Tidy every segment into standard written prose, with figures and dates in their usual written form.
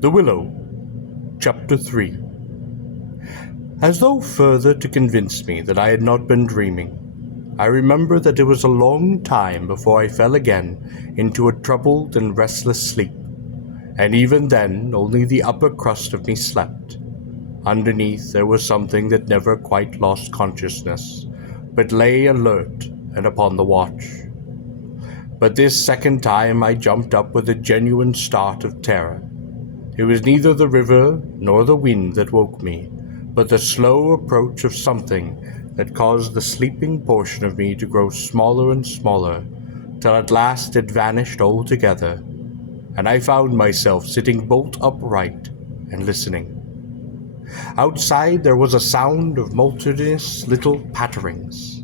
The Willow, Chapter 3. As though further to convince me that I had not been dreaming, I remember that it was a long time before I fell again into a troubled and restless sleep, and even then only the upper crust of me slept. Underneath there was something that never quite lost consciousness, but lay alert and upon the watch. But this second time I jumped up with a genuine start of terror. It was neither the river nor the wind that woke me, but the slow approach of something that caused the sleeping portion of me to grow smaller and smaller, till at last it vanished altogether, and I found myself sitting bolt upright and listening. Outside there was a sound of multitudinous little patterings.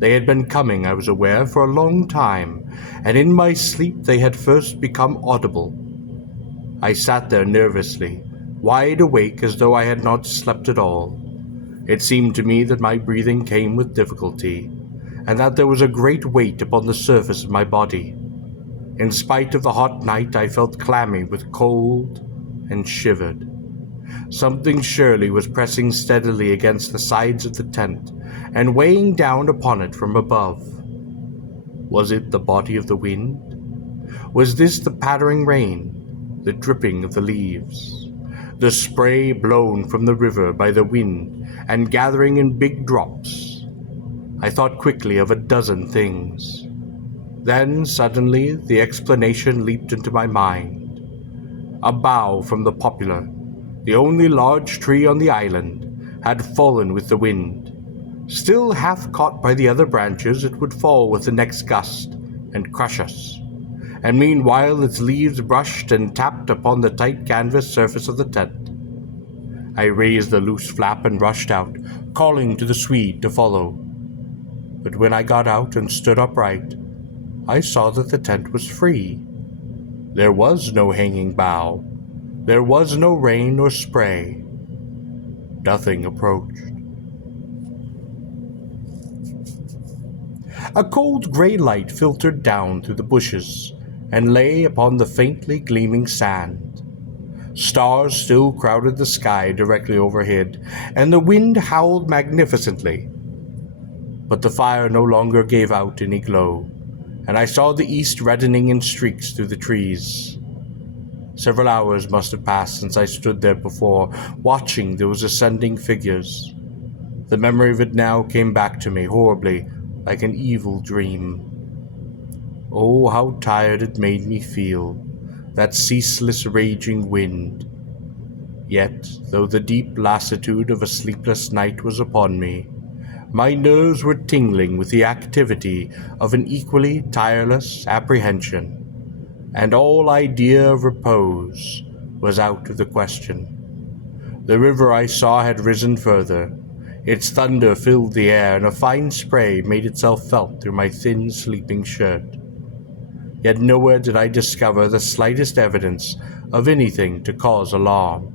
They had been coming, I was aware, for a long time, and in my sleep they had first become audible. I sat there nervously, wide awake as though I had not slept at all. It seemed to me that my breathing came with difficulty, and that there was a great weight upon the surface of my body. In spite of the hot night, I felt clammy with cold and shivered. Something surely was pressing steadily against the sides of the tent and weighing down upon it from above. Was it the body of the wind? Was this the pattering rain, the dripping of the leaves, the spray blown from the river by the wind and gathering in big drops? I thought quickly of a dozen things. Then suddenly the explanation leaped into my mind. A bough from the poplar, the only large tree on the island, had fallen with the wind. Still half caught by the other branches, it would fall with the next gust and crush us, and meanwhile its leaves brushed and tapped upon the tight canvas surface of the tent. I raised the loose flap and rushed out, calling to the Swede to follow. But when I got out and stood upright, I saw that the tent was free. There was no hanging bough. There was no rain or spray. Nothing approached. A cold gray light filtered down through the bushes and lay upon the faintly gleaming sand. Stars still crowded the sky directly overhead, and the wind howled magnificently. But the fire no longer gave out any glow, and I saw the east reddening in streaks through the trees. Several hours must have passed since I stood there before, watching those ascending figures. The memory of it now came back to me horribly, like an evil dream. Oh, how tired it made me feel, that ceaseless raging wind. Yet, though the deep lassitude of a sleepless night was upon me, my nerves were tingling with the activity of an equally tireless apprehension, and all idea of repose was out of the question. The river I saw had risen further. Its thunder filled the air, and a fine spray made itself felt through my thin sleeping shirt. Yet nowhere did I discover the slightest evidence of anything to cause alarm.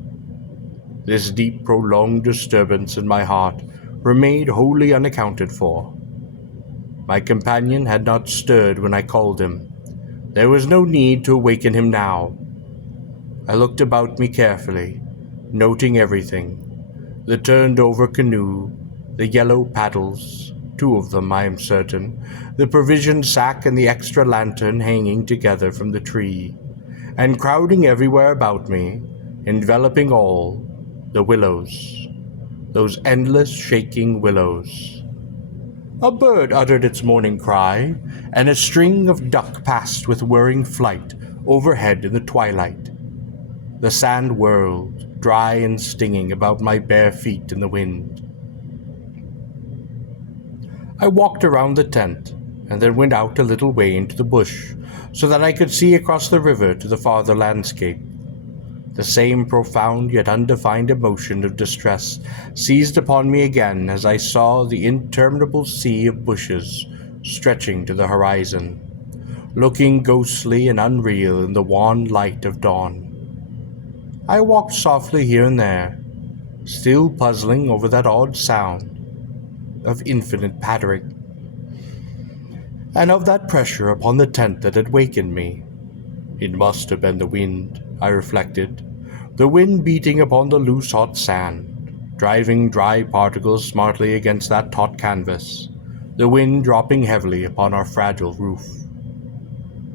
This deep, prolonged disturbance in my heart remained wholly unaccounted for. My companion had not stirred when I called him. There was no need to awaken him now. I looked about me carefully, noting everything. The turned-over canoe, the yellow paddles, 2 of them I am certain, the provision sack and the extra lantern hanging together from the tree, and crowding everywhere about me, enveloping all, the willows, those endless shaking willows. A bird uttered its morning cry, and a string of duck passed with whirring flight overhead in the twilight. The sand whirled, dry and stinging, about my bare feet in the wind. I walked around the tent, and then went out a little way into the bush, so that I could see across the river to the farther landscape. The same profound yet undefined emotion of distress seized upon me again as I saw the interminable sea of bushes stretching to the horizon, looking ghostly and unreal in the wan light of dawn. I walked softly here and there, still puzzling over that odd sound of infinite pattering, and of that pressure upon the tent that had wakened me. It must have been the wind, I reflected, the wind beating upon the loose hot sand, driving dry particles smartly against that taut canvas, the wind dropping heavily upon our fragile roof.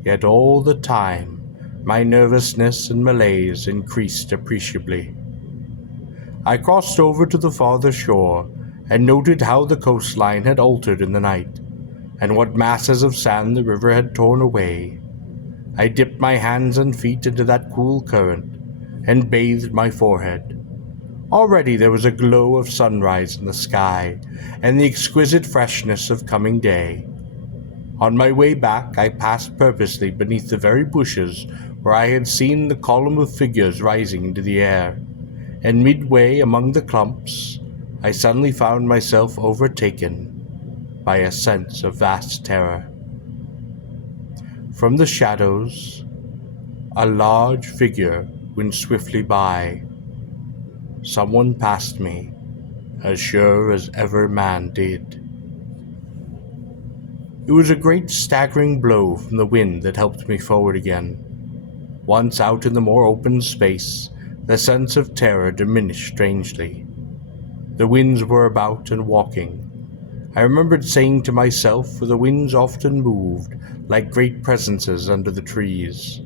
Yet all the time, my nervousness and malaise increased appreciably. I crossed over to the farther shore and noted how the coastline had altered in the night, and what masses of sand the river had torn away. I dipped my hands and feet into that cool current and bathed my forehead. Already there was a glow of sunrise in the sky and the exquisite freshness of coming day. On my way back, I passed purposely beneath the very bushes where I had seen the column of figures rising into the air, and midway among the clumps, I suddenly found myself overtaken by a sense of vast terror. From the shadows, a large figure went swiftly by. Someone passed me, as sure as ever man did. It was a great staggering blow from the wind that helped me forward again. Once out in the more open space, the sense of terror diminished strangely. The winds were about and walking. I remembered saying to myself, for the winds often moved like great presences under the trees,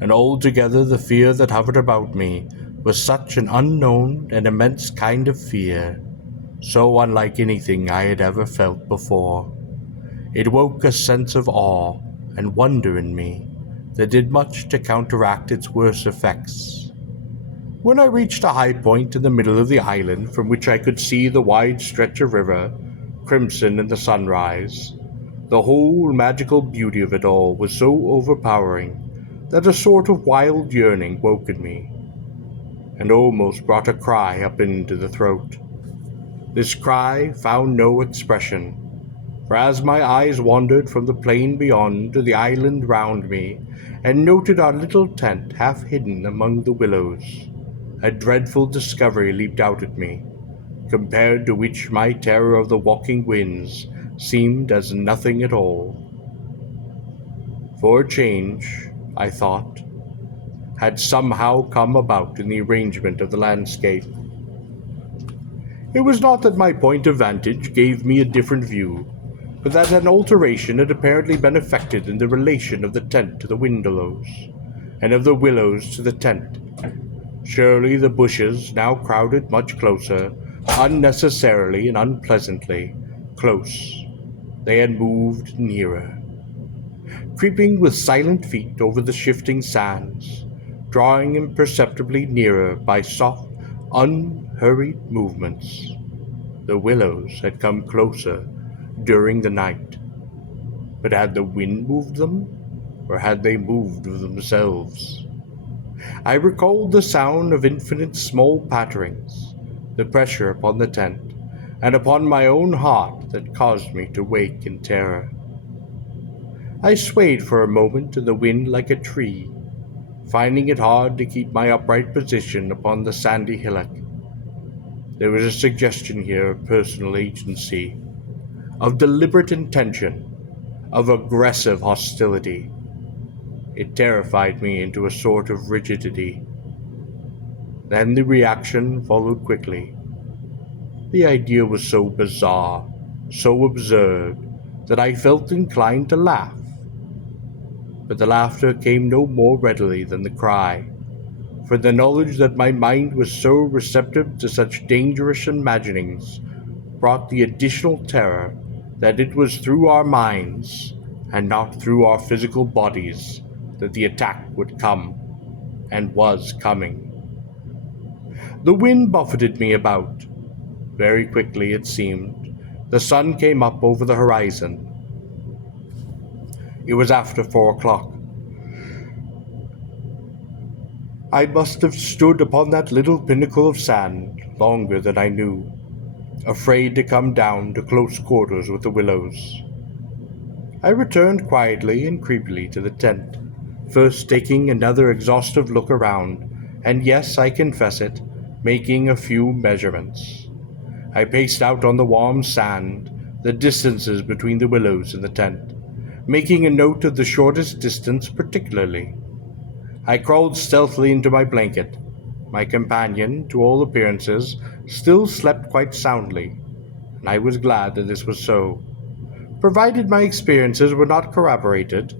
and altogether the fear that hovered about me was such an unknown and immense kind of fear, so unlike anything I had ever felt before. It woke a sense of awe and wonder in me that did much to counteract its worse effects. When I reached a high point in the middle of the island from which I could see the wide stretch of river, crimson in the sunrise, the whole magical beauty of it all was so overpowering that a sort of wild yearning woke in me, and almost brought a cry up into the throat. This cry found no expression, for as my eyes wandered from the plain beyond to the island round me, and noted our little tent half hidden among the willows, a dreadful discovery leaped out at me, compared to which my terror of the walking winds seemed as nothing at all. For a change, I thought, had somehow come about in the arrangement of the landscape. It was not that my point of vantage gave me a different view, but that an alteration had apparently been effected in the relation of the tent to the willows, and of the willows to the tent. Surely the bushes now crowded much closer, unnecessarily and unpleasantly close. They had moved nearer, creeping with silent feet over the shifting sands, drawing imperceptibly nearer by soft, unhurried movements. The willows had come closer during the night, but had the wind moved them, or had they moved of themselves? I recalled the sound of infinite small patterings, the pressure upon the tent, and upon my own heart that caused me to wake in terror. I swayed for a moment in the wind like a tree, finding it hard to keep my upright position upon the sandy hillock. There was a suggestion here of personal agency, of deliberate intention, of aggressive hostility. It terrified me into a sort of rigidity. Then the reaction followed quickly. The idea was so bizarre, so absurd, that I felt inclined to laugh. But the laughter came no more readily than the cry, for the knowledge that my mind was so receptive to such dangerous imaginings brought the additional terror that it was through our minds, and not through our physical bodies, that the attack would come, and was coming. The wind buffeted me about. Very quickly, it seemed, the sun came up over the horizon. It was after 4 o'clock. I must have stood upon that little pinnacle of sand longer than I knew, afraid to come down to close quarters with the willows. I returned quietly and creepily to the tent, first taking another exhaustive look around, and yes, I confess it, making a few measurements. I paced out on the warm sand the distances between the willows and the tent, making a note of the shortest distance particularly. I crawled stealthily into my blanket, My companion, to all appearances, still slept quite soundly, and I was glad that this was so. Provided my experiences were not corroborated,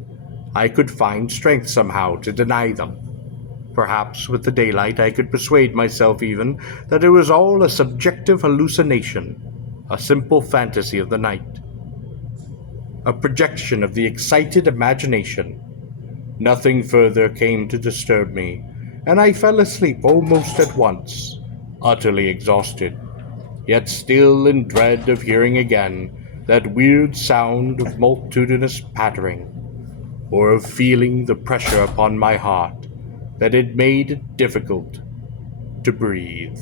I could find strength somehow to deny them. Perhaps with the daylight I could persuade myself even that it was all a subjective hallucination, a simple fantasy of the night, a projection of the excited imagination. Nothing further came to disturb me, and I fell asleep almost at once, utterly exhausted, yet still in dread of hearing again that weird sound of multitudinous pattering, or of feeling the pressure upon my heart that had made it difficult to breathe.